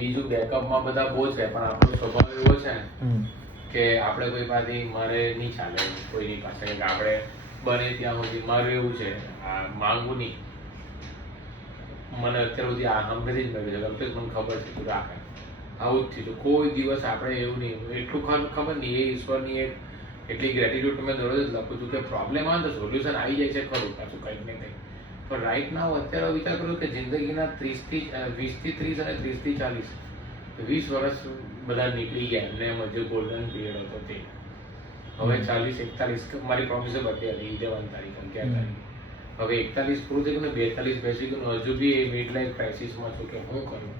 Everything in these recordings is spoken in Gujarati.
બીજું બેકઅપમાં બધા બહુ જ રહે પણ આપણો સ્વભાવ એવો છે ને કે આપણે કોઈ પાસે મારે નહીં ચાલે કોઈની પાસે. કે આપણે બને ત્યાં સુધી મારું એવું છે આ માંગવું નહીં. મને અત્યાર સુધી આ સાંભળેથી જ મળ્યું છે અલ્પેશ મને ખબર છે તું રાખે. આવું જ થયું કોઈ દિવસ આપણે એવું નહીં. એટલું ખબર ખબર નહીં. એ ઈશ્વરની એક એટલી ગ્રેટિટ્યુડ મેં દરરોજ લખું છું કે પ્રોબ્લેમ આવે તો સોલ્યુશન આવી જાય છે ખરું. પાછું કંઈક ને કંઈક. પણ રાઈટ નાવ અત્યારે વિચાર કરું કે જિંદગીના ત્રીસથી વીસથી ત્રીસ અને ત્રીસથી ચાલીસ વીસ વર્ષ બધા નીકળી ગયા એમને એમ હજુ ગોલ્ડન પીરિયડ હતો તે. હવે ચાલીસ એકતાલીસ મારી પ્રોમિસો બધી હતી જવાની તારીખ અગિયાર તારીખ. હવે એકતાલીસ પૂરું થઈ ગયું ને બેતાલીસ બેસી ગયું હજુ બી એ મિડ લાઈફ ક્રાઇસિસમાં છું કે હું કરું?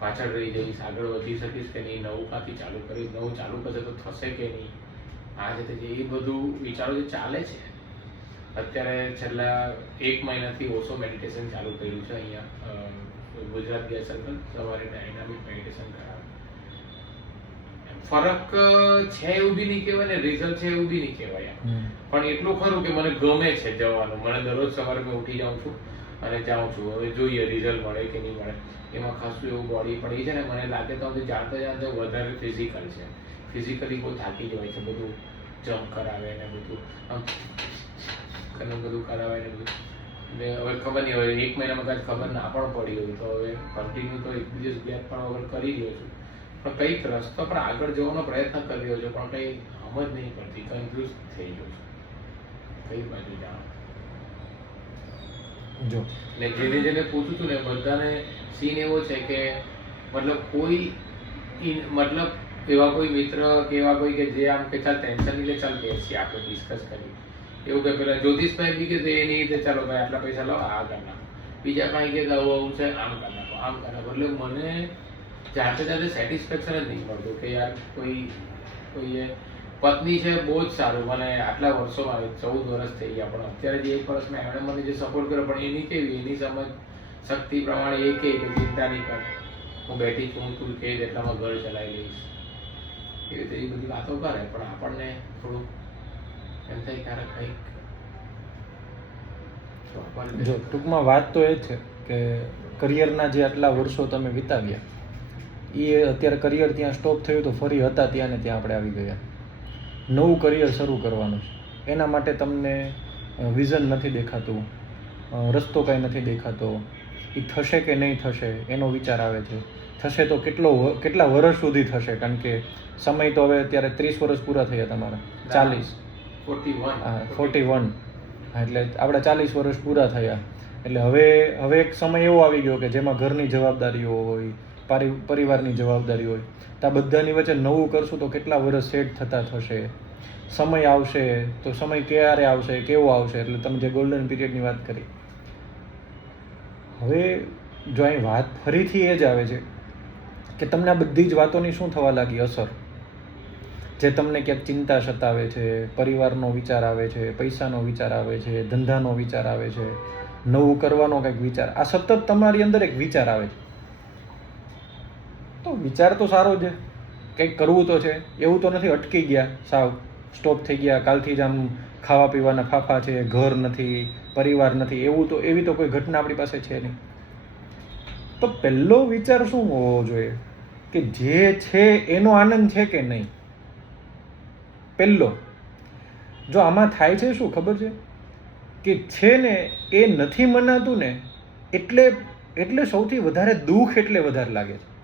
પાછળ રહી જઈશ આગળ વધી શકીશ કે નહીં? નવું કાંથી ચાલુ કરીશ? નવું ચાલુ કરશે તો થશે કે નહીં? આ રીતે જે એ બધું વિચારો જે ચાલે છે અત્યારે છેલ્લા એક મહિનાથી ઓછો મેડિટેશન ચાલુ કર્યું છે અહીંયા ગુજરાત ગેસ સર્કલ સવારે ડાયનામિક મેડિટેશન કરાવે. ફરક છે એવું બી નહીં કહેવાય ને રિઝલ્ટ છે એવું બી નહીં કહેવાય પણ એટલું ખરું કે મને ગમે છે જવાનું. મને દરરોજ સવારે મેં ઉઠી જાઉં છું અને જાઉં છું. હવે જોઈએ રિઝલ્ટ મળે કે નહીં મળે. એમાં ખાસું એવું બોડી પણ એ છે ને મને લાગે તો જાણતા જાણતા વધારે ફિઝિકલ છે. ફિઝિકલી બહુ થાકી જવાય છે બધું જમ્પ કરાવે ને બધું. આમ બધું કરાવે ને બધું. ને હવે ખબર નહીં હવે એક મહિનામાં કદાચ ખબર ના પણ પડી હોય તો હવે કન્ટિન્યુ તો એક દિવસ ગેપ પણ વગર કરી રહ્યો છું. પણ કંઈક રસ્તો પણ આગળ જવાનો પ્રયત્ન કરી રહ્યો છું પણ કંઈ સમજ નહીં પડતી કન્ફ્યુઝ થઈ ગયો છું. કઈ બાજુ જાણ જો. ને જેને જેને પૂછું છું ને બધાને સીન એવો છે કે મતલબ કોઈ મતલબ એવા કોઈ મિત્ર કે એવા કોઈ કે જે આમ કે ચાલ ટેન્શન નહીં લે ચાલ બેસી આપણે ડિસ્કસ કરીએ. એવું કે પેલા જ્યોતિષભાઈ બી કે એની રીતે ચાલો ભાઈ, આટલા પૈસા લો આ કરી નાખો. બીજા કાંઈ કે આવું આવું છે, આમ કરી નાખો, આમ કરી નાખો. એટલે મને જાતે જાતે સેટિસ્ફેક્શન જ નહીં મળતું કે યાર, કોઈ, કોઈએ, પત્ની છે, બહુ જ સારું, મને આટલા વર્ષોમાં ચૌદ વર્ષ થઈ ગયા, પણ અત્યારે જે એક વર્ષમાં એમણે મને જે સપોર્ટ કર્યો, પણ એની કેવી, એની સમજ, શક્તિ પ્રમાણે એ કે ચિંતા નહીં કર. હું બેઠી છું, તું કે એટલામાં ઘર ચલાવી લઈશ. એ રીતે એ બધી વાતો કરે, પણ આપણને થોડું કંઈક જો ટૂંકમાં વાત તો એ છે કે કરિયરના જે આટલા વર્ષો તમે વિતાવ્યા એ અત્યારે કરિયર ત્યાં સ્ટોપ થયું તો ફરી હતા ત્યાં ને ત્યાં આપણે આવી ગયા. નવું કરિયર શરૂ કરવાનું છે. એના માટે તમને વિઝન નથી દેખાતું રસ્તો કાંઈ નથી દેખાતો. એ થશે કે નહીં થશે એનો વિચાર આવે છે. થશે તો કેટલો કેટલા વર્ષ સુધી થશે? કારણ કે સમય તો હવે અત્યારે ત્રીસ વર્ષ પૂરા થયા તમારા. ચાલીસ. 41 ફોર્ટી વન એટલે આપણા ચાલીસ વર્ષ પૂરા થયા. એટલે હવે હવે એક સમય એવો આવી ગયો કે જેમાં ઘરની જવાબદારીઓ હોય, પારિ- પરિવારની જવાબદારી હોય. તો બધાની વચ્ચે નવું કરશું તો કેટલા વર્ષ સેટ થતા થશે? સમય આવશે તો સમય ક્યારે આવશે, કેવો આવશે? એટલે તમે જે ગોલ્ડન પીરિયડની વાત કરી. હવે જો અહીં વાત ફરીથી એ જ આવે છે કે તમને આ બધી જ વાતોની શું થવા લાગી? અસર. જે તમને ક્યાંક ચિંતા સતાવે છે, પરિવારનો વિચાર આવે છે, પૈસાનો વિચાર આવે છે, ધંધાનો વિચાર આવે છે, નવું કરવાનો કંઈક વિચાર, આ સતત તમારી અંદર એક વિચાર આવે છે. તો વિચાર તો સારો છે. કંઈક કરવું તો છે, એવું તો નથી, અટકી ગયા, સાવ સ્ટોપ થઈ ગયા, કાલથી જ આમ ખાવા પીવાના ફાફા છે, ઘર નથી, પરિવાર નથી, એવું તો, એવી તો કોઈ ઘટના આપણી પાસે છે નહીં. તો પહેલો વિચાર શું હોવો જોઈએ? કે જે છે, એનો આનંદ છે કે નહીં? પહેલો. જો આમાં થાય છે શું ખબર છે? કે છે ને એ નથી મનાતું ને, એટલે એટલે સૌથી વધારે દુઃખ એટલે વધારે લાગે છે.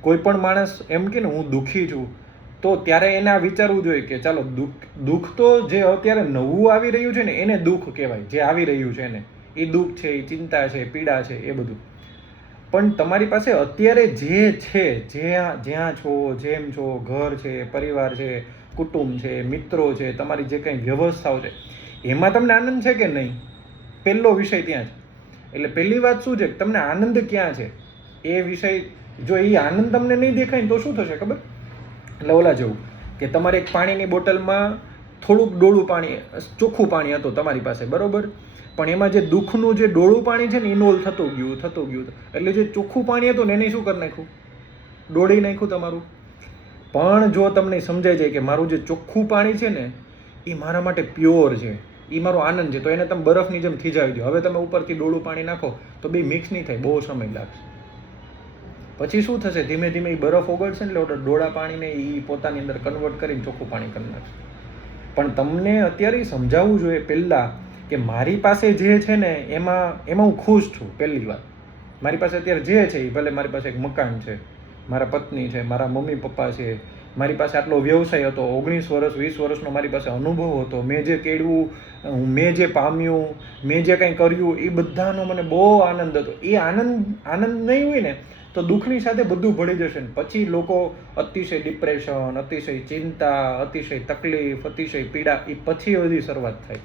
કોઈ પણ માણસ એમ કે ને, હું દુઃખી છું, તો ત્યારે એને આ વિચારવું જોઈએ કે ચાલો, દુઃખ દુઃખ તો જે અત્યારે નવું આવી રહ્યું છે ને, એને દુઃખ કહેવાય. જે આવી રહ્યું છે એને. એ દુઃખ છે, એ ચિંતા છે, પીડા છે, એ બધું. પણ તમારી પાસે અત્યારે જે છે, જ્યાં જ્યાં છો, જેમ છો, ઘર છે, પરિવાર છે કુટુંબ છે, મિત્રો છે, તમારી જે કંઈ વ્યવસ્થાઓ છે, એમાં તમને આનંદ છે કે નહીં? પહેલો વિષય ત્યાં છે. એટલે પહેલી વાત શું છે કે તમને આનંદ ક્યાં છે? એ વિષય, જો એ આનંદ તમને નહીં દેખાય તો શું થશે ખબર? એટલે ઓલા જેવું, કે તમારે એક પાણીની બોટલમાં થોડુંક ડોળું પાણી, ચોખ્ખું પાણી હતું તમારી પાસે, બરોબર? પણ એમાં જે દુઃખનું જે ડોળું પાણી છે ને ઇનોલ થતું ગયું થતું ગયું. એટલે જે ચોખ્ખું પાણી હતું ને, એને શું કરી નાખ્યું? ડોળી નાખ્યું તમારું. પણ જો તમને સમજાઈ જાય કે મારું જે ચોખ્ખું પાણી છે ને, એ મારા માટે પ્યોર છે, એ મારો આનંદ છે, તો એને તમે બરફની જેમ થીજાવી દો. હવે તમે ઉપરથી ડોળું પાણી નાખો, તો બે મિક્સ નહીં થાય, બહુ સમય લાગશે. પછી શું થશે? ધીમે ધીમે એ બરફ ઓગળશે ને, એટલે ડોળા પાણીને એ પોતાની અંદર કન્વર્ટ કરીને ચોખ્ખું પાણી કરી નાખશે. પણ તમને અત્યારે સમજાવવું જોઈએ પહેલાં કે મારી પાસે જે છે ને, એમાં એમાં હું ખુશ છું, પહેલી વાત. મારી પાસે અત્યારે જે છે, એ ભલે મારી પાસે એક મકાન છે મારા પત્ની છે, મારા મમ્મી પપ્પા છે. મારી પાસે આટલો વ્યવસાય હતો, ઓગણીસ વર્ષ, વીસ વર્ષનો મારી પાસે અનુભવ હતો. મેં જે કેળવું મેં જે પામ્યું, મેં જે કંઈ કર્યું, એ બધાનો મને બહુ આનંદ હતો. એ આનંદ આનંદ નહીં હોય ને, તો દુઃખની સાથે બધું ભળી જશે ને. પછી લોકો અતિશય ડિપ્રેશન અતિશય ચિંતા, અતિશય તકલીફ, અતિશય પીડા, એ પછી બધી શરૂઆત થાય.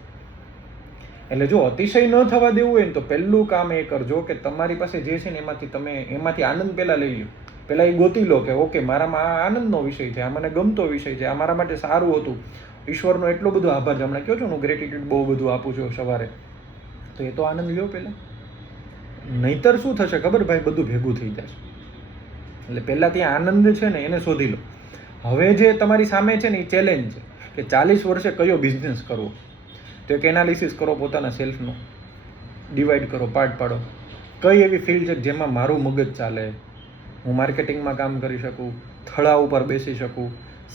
એટલે જો અતિશય ન થવા દેવું હોય ને, તો પહેલું કામ એ કરજો કે તમારી પાસે જે છે ને, એમાંથી તમે, એમાંથી આનંદ પહેલાં લઈ લો પહેલા એ ગોતી લો કે, ઓકે, મારામાં આ આનંદનો વિષય છે, આ મને ગમતો વિષય છે, આ મારા માટે સારું હતું. ઈશ્વરનો એટલો બધો આભાર છે. હમણાં કહો છો હું ગ્રેટિટ્યુડ બહુ બધું આપું છું સવારે. તો એ તો આનંદ લ્યો પહેલાં નહીતર શું થશે ખબર? ભાઈ, બધું ભેગું થઈ જશે. એટલે પહેલાં ત્યાં આનંદ છે ને, એને શોધી લો. હવે જે તમારી સામે છે ને, એ ચેલેન્જ છે કે ચાલીસ વર્ષે કયો બિઝનેસ કરવો? તો એક એનાલિસિસ કરો પોતાના સેલ્ફનો ડિવાઈડ કરો પાર્ટ પાડો. કઈ એવી ફિલ્ડ છે જેમાં મારું મગજ ચાલે? હું માર્કેટિંગમાં કામ કરી શકું, થળા ઉપર બેસી શકું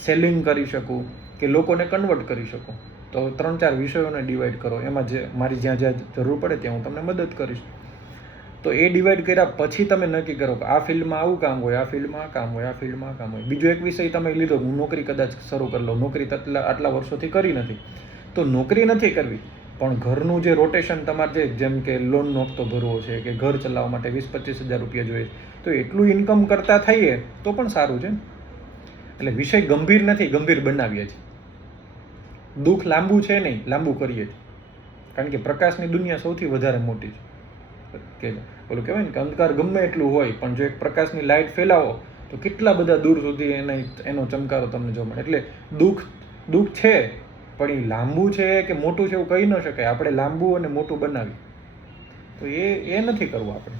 સેલિંગ કરી શકું, કે લોકોને કન્વર્ટ કરી શકું. તો ત્રણ ચાર વિષયોને ડિવાઈડ કરો. એમાં જે મારી જ્યાં જ્યાં જરૂર પડે ત્યાં હું તમને મદદ કરીશ. તો એ ડિવાઈડ કર્યા પછી તમે નક્કી કરો કે આ ફિલ્ડમાં આવું કામ હોય, આ ફિલ્ડમાં આ કામ હોય, આ ફિલ્ડમાં આ કામ હોય. બીજો એક વિષય તમે લીધો હું નોકરી કદાચ શરૂ કરી લઉં. નોકરી આટલા આટલા વર્ષોથી કરી નથી. તો નોકરી નથી કરવી. પણ ઘરનું જે રોટેશન તમારે જે, જેમ કે લોનનો હપ્તો ભરવો છે કે ઘર ચલાવવા માટે વીસ પચીસ હજાર રૂપિયા જોઈએ, તો એટલું ઇન્કમ કરતા થઈએ તો પણ સારું છે ને. એટલે વિષય ગંભીર નથી, ગંભીર બનાવીએ છીએ. દુઃખ લાંબુ છે નહીં, લાંબુ કરીએ છીએ. કારણ કે પ્રકાશની દુનિયા સૌથી વધારે મોટી છે. કે ઓલું કહેવાય ને કે અંધકાર ગમે એટલું હોય, પણ જો એક પ્રકાશની લાઇટ ફેલાવો, તો કેટલા બધા દૂર સુધી એને, એનો ચમકારો તમને જોવા મળે. એટલે દુઃખ દુઃખ છે પણ એ લાંબુ છે કે મોટું છે એવું કહી ન શકાય. આપણે લાંબુ અને મોટું બનાવી તો એ એ નથી કરવું આપણે.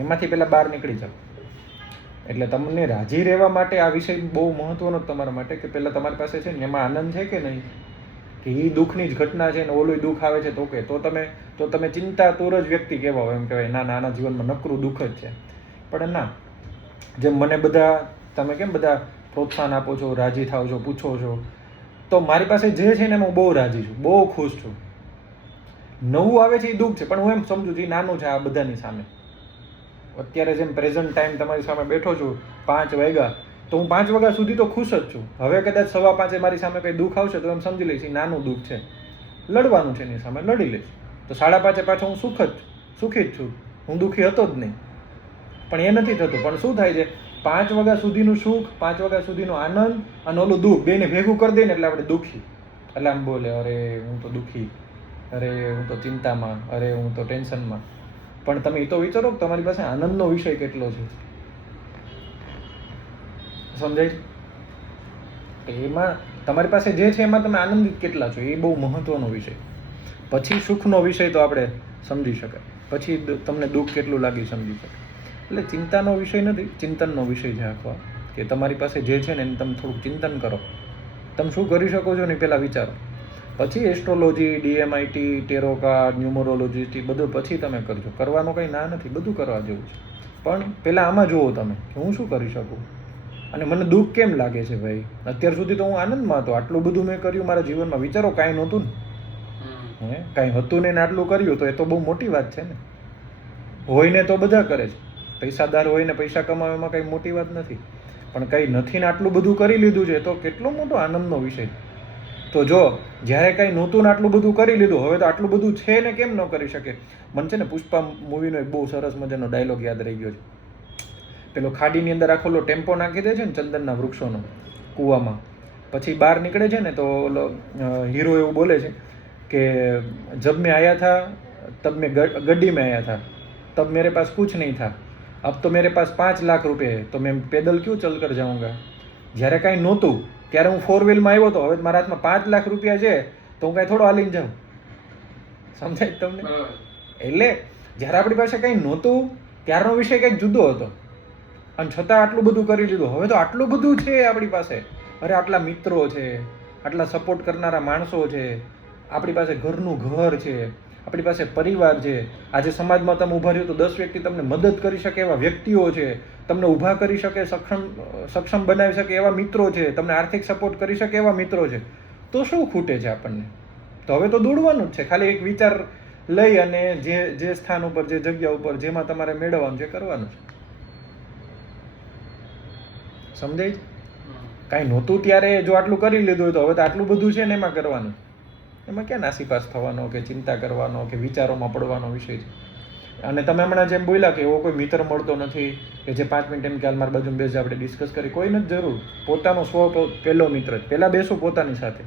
એમાંથી પહેલાં બહાર નીકળી જાઓ. એટલે તમને રાજી રહેવા માટે આ વિષય બહુ મહત્વનો તમારા માટે કે પહેલાં તમારી પાસે છે ને એમાં આનંદ છે કે નહીં? કે એ દુઃખની જ ઘટના છે ને ઓલું દુઃખ આવે છે તો કે? તો તમે તો તમે ચિંતા તોર જ વ્યક્તિ કહેવાઓ એમ કહેવાય. ના નાના જીવનમાં નકરું દુઃખ જ છે. પણ ના, જેમ મને બધા, તમે કેમ બધા પ્રોત્સાહન આપો છો, રાજી થાવ છો, પૂછો છો તો મારી પાસે જે છે ને હું બહુ રાજી છું, બહુ ખુશ છું. નવું આવે છે એ દુઃખ છે, પણ હું એમ સમજુ છું નાનું છે, આ બધાની સામે. અત્યારે જેમ પ્રેઝન્ટ ટાઈમ તમારી સામે બેઠો છું, પાંચ વાગ્યા, તો હું પાંચ વાગ્યા સુધી તો ખુશ જ છું. હવે કદાચ સવા પાંચે મારી સામે કંઈ દુઃખ આવશે, તો એમ સમજી લઈશ એ નાનું દુઃખ છે. લડવાનું છે એની સામે લડી લઈશ. તો સાડા પાંચે પાછો હું સુખ જ સુખી જ છું. હું દુઃખી હતો જ નહીં. પણ એ નથી થતું. પણ શું થાય છે? પાંચ વાગ્યા સુધીનું સુખ, પાંચ વાગ્યા સુધીનો આનંદ અને ઓલું દુઃખ, બેને ભેગું કરી દઈએ ને એટલે આપણે દુઃખી. એટલે આમ બોલે, અરે, હું તો દુઃખી. અરે, હું તો ચિંતામાં, અરે, હું તો ટેન્શનમાં. પણ તમે એ તો વિચારો કે તમારી પાસે આનંદનો વિષય કેટલો છે. સમજાય એમાં તમારી પાસે જે છે એમાં તમે આનંદિત કેટલા છો, એ બહુ મહત્વનો વિષય. પછી સુખનો વિષય તો આપણે સમજી શકાય. પછી તમને દુઃખ કેટલું લાગી સમજી શકાય. એટલે ચિંતાનો વિષય નથી ચિંતનનો વિષય છે આખો કે તમારી પાસે જે છે ને એને તમે થોડુંક ચિંતન કરો. તમે શું કરી શકો છો ને પહેલાં વિચારો. પછી astrology DMIT tarot card numerology બધું પછી તમે કરજો. કરવાનું કંઈ ના નથી બધું કરવા જેવું છે. પણ પહેલાં આમાં જુઓ તમે કે હું શું કરી શકું? અને મને દુઃખ કેમ લાગે છે ભાઈ? અત્યાર સુધી તો હું આનંદમાં હતો. આટલું બધું મેં કર્યું મારા જીવનમાં વિચારો કાંઈ નહોતું ને. હે? કાંઈ હતું ને ને આટલું કર્યું તો એ તો બહુ મોટી વાત છે ને. હોય ને તો બધા કરે છે. પૈસાદાર હોય ને પૈસા કમાવામાં કંઈ મોટી વાત નથી. પણ કંઈ નથી ને આટલું બધું કરી લીધું છે તો કેટલો મોટો આનંદનો વિષય. તો જો, જ્યારે કંઈ નહોતું ને આટલું બધું કરી લીધું, હવે તો આટલું બધું છે ને કેમ ન કરી શકે? મને છે ને પુષ્પા મૂવીનો એક બહુ સરસ મજાનો ડાયલોગ યાદ રહી ગયો છે. પેલો ખાડીની અંદર આખો ટેમ્પો નાખી દે છે ને ચંદનના વૃક્ષોનો, કૂવામાં. પછી બહાર નીકળે છે ને તો ઓલો હીરો એવું બોલે છે કે, જબ મેં આયા થા, તબ મેં ગડ્ડી મેં આયા થા. તબ મેરે પાસ કુછ નહીં થા. अब तो मेरे पास પાંચ લાખ રૂપિયા है तो मैं पैदल क्यों चल कर जाऊंगा જ્યારે કાંઈ નહોતું ત્યારે હું ફોર વ્હીલમાં આવ્યો હતો હવે મારા હાથમાં પાંચ લાખ રૂપિયા છે તો હું કાંઈ થોડો હાલીને જાઉં સમજાય છે તમને બરાબર એટલે જ્યારે આપણી પાસે કંઈ નહોતું ત્યારનો વિષય કંઈક જુદો હતો અને છતાં આટલું બધું કરી લીધું હવે તો આટલું બધું છે આપણી પાસે અરે આટલા મિત્રો છે આટલા સપોર્ટ કરનારા માણસો છે આપણી પાસે ઘરનું ઘર છે આપણી પાસે પરિવાર છે. આજે સમાજમાં તમે ઊભા રહ્યો તો દસ વ્યક્તિ તમને મદદ કરી શકે એવા વ્યક્તિઓ છે. તમને ઊભા કરી શકે સક્ષમ સક્ષમ બનાવી શકે એવા મિત્રો છે. તમને આર્થિક સપોર્ટ કરી શકે એવા મિત્રો છે. તો શું ખૂટે છે આપણને? તો હવે તો દોડવાનું જ છે. ખાલી એક વિચાર લઈ અને જે જે સ્થાન ઉપર જે જગ્યા ઉપર જેમાં તમારે મેળવવાનું છે કરવાનું છે. સમજાય? કાંઈ નહોતું ત્યારે જો આટલું કરી લીધું હોય તો હવે તો આટલું બધું છે ને એમાં કરવાનું. એમાં ક્યાં નાસીપાસ થવાનો કે ચિંતા કરવાનો કે વિચારોમાં પડવાનો વિષય છે? અને તમે હમણાં જેમ બોલ્યા કે એવો કોઈ મિત્ર મળતો નથી કે જે પાંચ મિનિટ એમ કે હાલ મારી બાજુ બેસી, આપણે ડિસ્કસ કરી કોઈ નથી જરૂર. પોતાનો સ્વ પહેલો મિત્ર જ. પહેલાં બેસો પોતાની સાથે.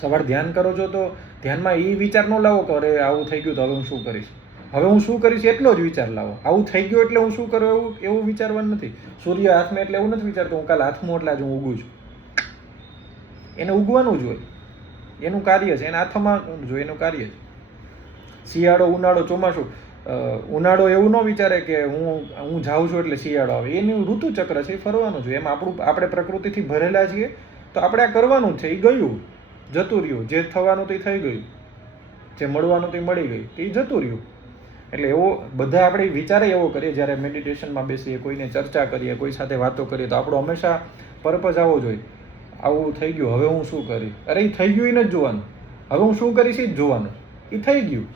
સવાર ધ્યાન કરો છો તો ધ્યાનમાં એ વિચાર ન લાવો કે અરે આવું થઈ ગયું તો હવે હું શું કરીશ? હવે હું શું કરીશ એટલો જ વિચાર લાવો. આવું થઈ ગયું એટલે હું શું કરું એવું એવું વિચારવાનું નથી. સૂર્ય હાથમાં એટલે એવું નથી વિચારતો, હું કાલ હાથમાં એટલે જ હું ઉગું છું. એને ઉગવાનું જ હોય. એનું કાર્ય છે, એના હાથમાં જોઈએ એનું કાર્ય છે. શિયાળો ઉનાળો ચોમાસું ઉનાળો એવું ન વિચારે કે હું હું જાઉં છું એટલે શિયાળો આવે. એનું ઋતુ ચક્ર છે, એ ફરવાનું છે. એમ આપણું, આપણે પ્રકૃતિથી ભરેલા છીએ, તો આપણે આ કરવાનું જ છે. એ ગયું, જતું રહ્યું. જે થવાનું તે થઈ ગયું. જે મળવાનું તે મળી ગયું. એ જતું રહ્યું. એટલે એવો, બધા આપણે વિચારે એવો કરીએ. જ્યારે મેડિટેશનમાં બેસીએ, કોઈને ચર્ચા કરીએ, કોઈ સાથે વાતો કરીએ, તો આપણો હંમેશા પર્પઝ આવવો જોઈએ. આવું થઈ ગયું. હવે હું શું કરીશ અરે એ થઈ ગયું એ નથી જોવાનું. હવે હું શું કરીશ? એ જ જોવાનું. એ થઈ ગયું.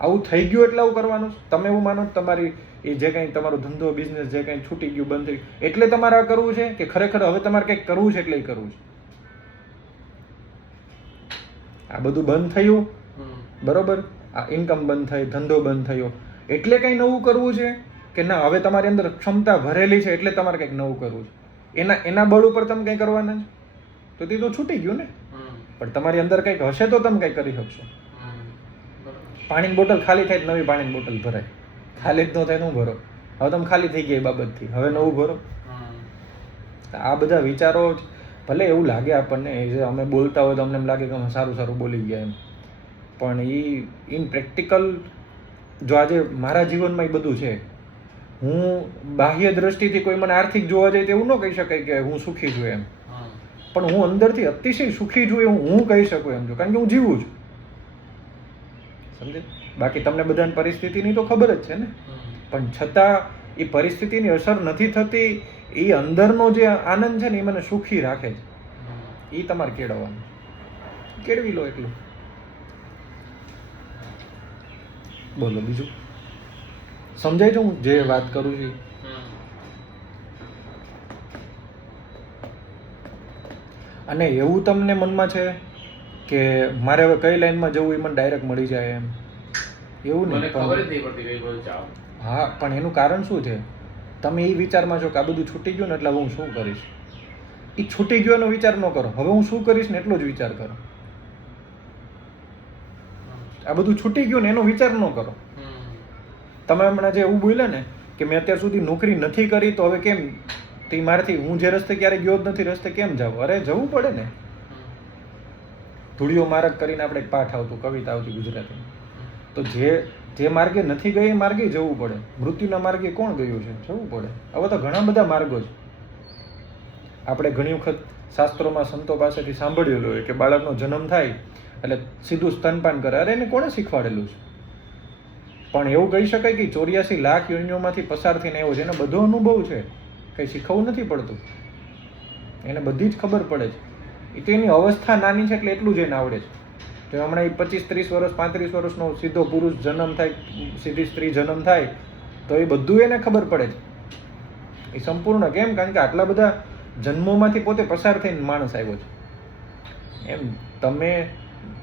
આવું થઈ ગયું એટલે આવું કરવાનું? તમે એવું માનો તમારી એ જે કંઈ તમારો ધંધો બિઝનેસ જે કંઈ છૂટી ગયું બંધ થઈ ગયું એટલે તમારે આ કરવું છે કે ખરેખર હવે તમારે કંઈક કરવું છે એટલે કરવું છે? આ બધું બંધ થયું? બરોબર? આ ઇન્કમ બંધ થઈ ધંધો બંધ થયો. એટલે કંઈ નવું કરવું છે કે ના હવે તમારી અંદર ક્ષમતા ભરેલી છે એટલે તમારે કંઈક નવું કરવું છે? એના એના બળ ઉપર તમે કંઈ કરવાના? તો તે તો છૂટી ગયું ને? પણ તમારી અંદર કંઈક હશે તો તમે કંઈ કરી શકશો. પાણીની બોટલ ખાલી થાય નવી પાણીની બોટલ ભરાય. ખાલી જ ન થાયનું ભરો? હવે તમે ખાલી થઈ ગયા એ બાબતથી. હવે નવું ભરો? આ બધા વિચારો ભલે એવું લાગે આપણને જે અમે બોલતા હોય તો અમને એમ લાગે કે અમે સારું સારું બોલી ગયા એમ. પણ એ ઇન પ્રેક્ટિકલ જો આજે મારા જીવનમાં એ બધું છે હું બાહ્ય દ્રષ્ટિથી કોઈ મને આર્થિક જોવા જાય તેવું ન કહી શકાય કે હું સુખી છું એમ. પણ હું અંદરથી અતિશય સુખી છું એવું હું કહી શકું એમ છું. કારણ કે હું જીવું છું. સમજે બાકી તમને બધાની પરિસ્થિતિની તો ખબર જ છે ને. પણ છતાં એ પરિસ્થિતિની અસર નથી થતી એ અંદરનો જે આનંદ છે ને એ મને સુખી રાખે છે. એ તમારે કેળવવાનું. કેળવી લો એટલું બોલો બીજું. સમજાય છે હું જે વાત કરું છું અને એવું તમને મનમાં છે કે મારે હવે કઈ લાઈનમાં જવું એ મને ડાયરેક્ટ મળી જાય એમ? એવું નહીં ખબર જ નહીં પડતી કઈ હા પણ એનું કારણ શું છે? તમે એ વિચારમાં છો કે આ બધું છૂટી ગયું ને એટલે હું શું કરીશ? એ છૂટી ગયો એનો વિચાર ન કરો. હવે હું શું કરીશ ને એટલો જ વિચાર કરો. આ બધું છૂટી ગયું ને એનો વિચાર ન કરો. તમે હમણાં જે એવું બોલ્યા ને કે મેં અત્યાર સુધી નોકરી નથી કરી, તો હવે કેમ? તે મારાથી, હું જે રસ્તે ક્યારે ગયો જ નથી, રસ્તે કેમ જાવ અરે, જવું પડે ને. ધૂળીઓ માર્ગ કરીને આપણે એક પાઠ આવતું, કવિતા આવતી ગુજરાતી તો જે જે માર્ગે નથી ગઈ, એ માર્ગે જવું પડે. મૃત્યુના માર્ગે કોણ ગયું છે? જવું પડે. હવે તો ઘણા બધા માર્ગો છે. આપણે ઘણી વખત શાસ્ત્રોમાં સંતો પાસેથી સાંભળેલું હોય કે બાળકનો જન્મ થાય એટલે સીધું સ્તનપાન કરે. અરે, એને કોણે શીખવાડેલું છે? પણ એવું કહી શકાય કે ચોર્યાસી લાખ યોનિઓમાંથી પસાર થઈને આવ્યો છે. એને બધો અનુભવ છે. કંઈ શીખવું નથી પડતું. એને બધી જ ખબર પડે છે. એ તો એની અવસ્થા નાની છે એટલે એટલું જ એને આવડે છે. જો હમણાં એ પચીસ, ત્રીસ વર્ષ, પાંત્રીસ વર્ષનો સીધો પુરુષ જન્મ થાય, સીધી સ્ત્રી જન્મ થાય, તો એ બધું એને ખબર પડે છે. એ સંપૂર્ણ કેમ? કારણ કે આટલા બધા જન્મોમાંથી પોતે પસાર થઈને માણસ આવ્યો છે. એમ તમે,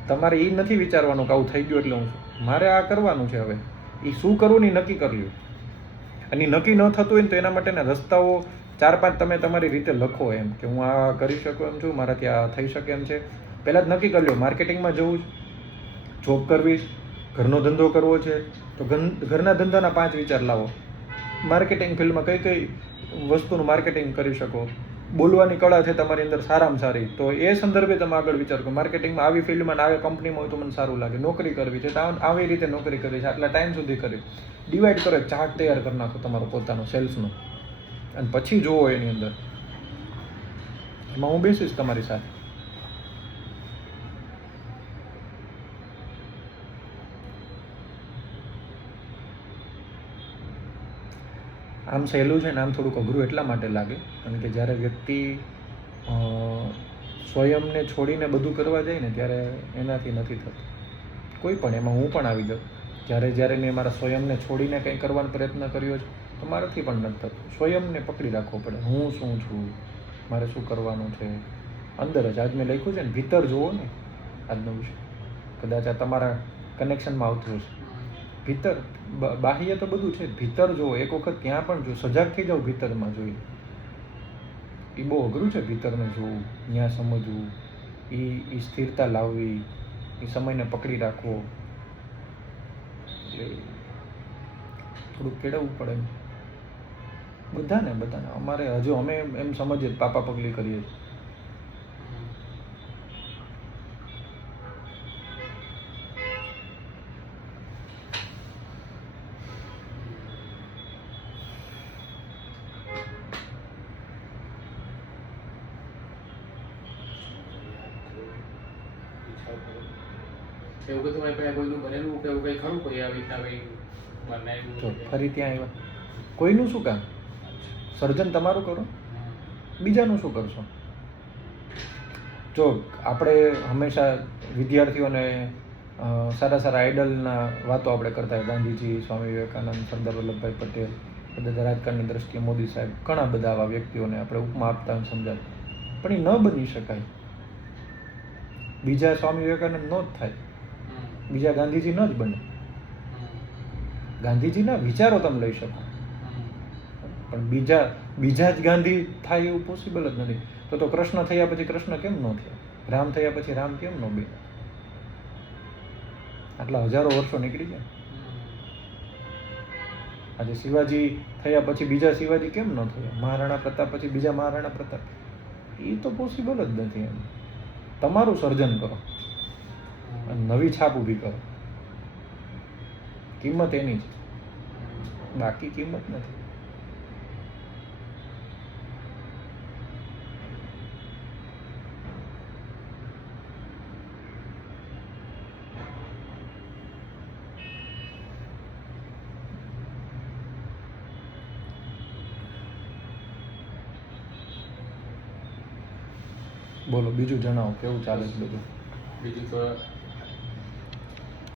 તમારે એ નથી વિચારવાનું કે આવું થઈ ગયું એટલે હું. મારે આ કરવાનું છે હવે. એ શું કરવું એ નક્કી કરી લો અને નક્કી ન થતું હોય ને તો એના માટેના રસ્તાઓ ચાર પાંચ તમે તમારી રીતે લખો એમ કે હું આ કરી શકું એમ છું, મારાથી આ થઈ શકે એમ છે. પહેલાં જ નક્કી કરી લો માર્કેટિંગમાં જવું જોબ કરવી ઘરનો ધંધો કરવો છે, તો ઘરના ધંધાના પાંચ વિચાર લાવો. માર્કેટિંગ ફિલ્ડમાં કઈ કઈ વસ્તુનું માર્કેટિંગ કરી શકો? બોલવાની કળા છે તમારી અંદર સારામાં સારી. તો એ સંદર્ભે તમે આગળ વિચારો કરો. માર્કેટિંગમાં આવી ફિલ્ડમાં આવી કંપનીમાં હોય તો મને સારું લાગે. નોકરી કરવી છે. આવી રીતે નોકરી કરવી છે. આટલા ટાઈમ સુધી કરી. ડિવાઈડ કરો. ચાર્ટ તૈયાર કરી નાખો તમારો પોતાનો સેલ્સનો અને પછી જુઓ એની અંદર. એમાં હું બેસીશ તમારી સાથે. આમ સહેલું છે ને આમ થોડુંક અઘરું એટલા માટે લાગે, કારણ કે જ્યારે વ્યક્તિ સ્વયંને છોડીને બધું કરવા જાય ને ત્યારે એનાથી નથી થતું. કોઈ પણ, એમાં હું પણ આવી જાઉં. જ્યારે જ્યારે મેં મારા સ્વયંને છોડીને કંઈ કરવાનો પ્રયત્ન કર્યો છે, તો મારાથી પણ નથી થતું. સ્વયંને પકડી રાખવો પડે. હું શું છું? મારે શું કરવાનું છે? અંદર જ. આજ મેં લખ્યું છે ને, ભીતર જુઓ ને. આજનો વિષય કદાચ આ તમારા કનેક્શનમાં આવતું હશે. ભીતર. બાહ્ય તો બધું છે. ભીતર જો એક વખત ત્યાં પણ જો સજાગ થઈ જાઓ ભીતરમાં જોઈ એ બહુ અઘરું છે ભીતરને જોવું ત્યાં સમજવું, એ એ સ્થિરતા લાવવી, એ સમયને પકડી રાખવો. એટલે થોડુંક કેળવવું પડે. બધાને બધાને. અમારે હજુ અમે એમ સમજીએ પાપા પગલી કરીએ. છીએ એવું કે તમારી પાસે કોઈનું બનેલું કે એવું કંઈ ખરું કોઈ આવી રીતના કંઈ બનાવ્યું ફરી ત્યાં આવ્યા કોઈનું શું કામ? સર્જન તમારું કરો. બીજાનું શું કરશો? જો આપણે હંમેશા વિદ્યાર્થીઓને સારા સારા આઈડલના વાતો આપણે કરતા હોય. ગાંધીજી સ્વામી વિવેકાનંદ સરદાર વલ્લભભાઈ પટેલ બધા રાજકારણની દ્રષ્ટિએ મોદી સાહેબ ઘણા બધા આવા વ્યક્તિઓને આપણે ઉપમા આપતા અને સમજાવતા પણ એ ન બની શકાય. બીજા સ્વામી વિવેકાનંદ નો જ થાય. બીજા ગાંધીજી ન જ બને. ગાંધીજીના વિચારો તમે લઈ શકો. પણ બીજા બીજા જ ગાંધી થાય એવું પોસિબલ જ નથી. તો તો કૃષ્ણ થયા પછી કૃષ્ણ કેમ ન થયા? રામ થયા પછી રામ કેમ ન બે આટલા હજારો વર્ષો નીકળી જાય આજે શિવાજી થયા પછી બીજા શિવાજી કેમ ન થયા? મહારાણા પ્રતાપ પછી બીજા મહારાણા પ્રતાપ. એ તો પોસિબલ જ નથી એમ. તમારું સર્જન કરો. અને નવી છાપ ઊભી કરો. કિંમત એની છે બાકી કિંમત નથી. બોલો, બીજું જણાવો, કેવું ચાલે છે બધું? બીજું તો